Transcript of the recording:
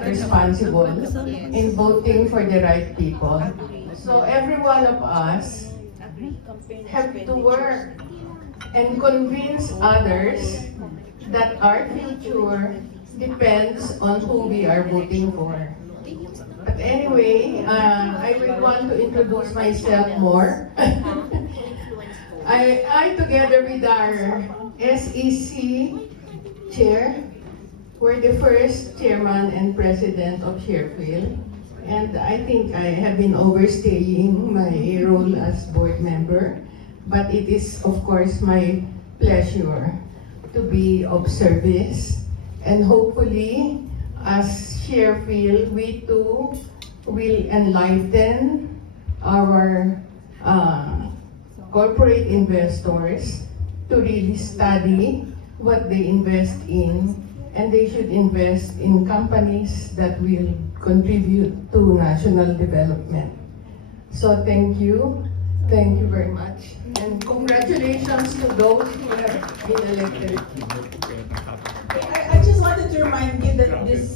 responsible in voting for the right people. So every one of us have to work and convince others that our future depends on who we are voting for. But anyway, I will want to introduce myself more. I together with our SEC chair, were the first chairman and president of Sharefield. And I think I have been overstaying my role as board member. But it is, of course, my pleasure to be of service. And hopefully, as Sharefield, we too will enlighten our corporate investors to really study what they invest in, and they should invest in companies that will contribute to national development. So thank you very much, and congratulations to those who have been elected. I just wanted to remind you that this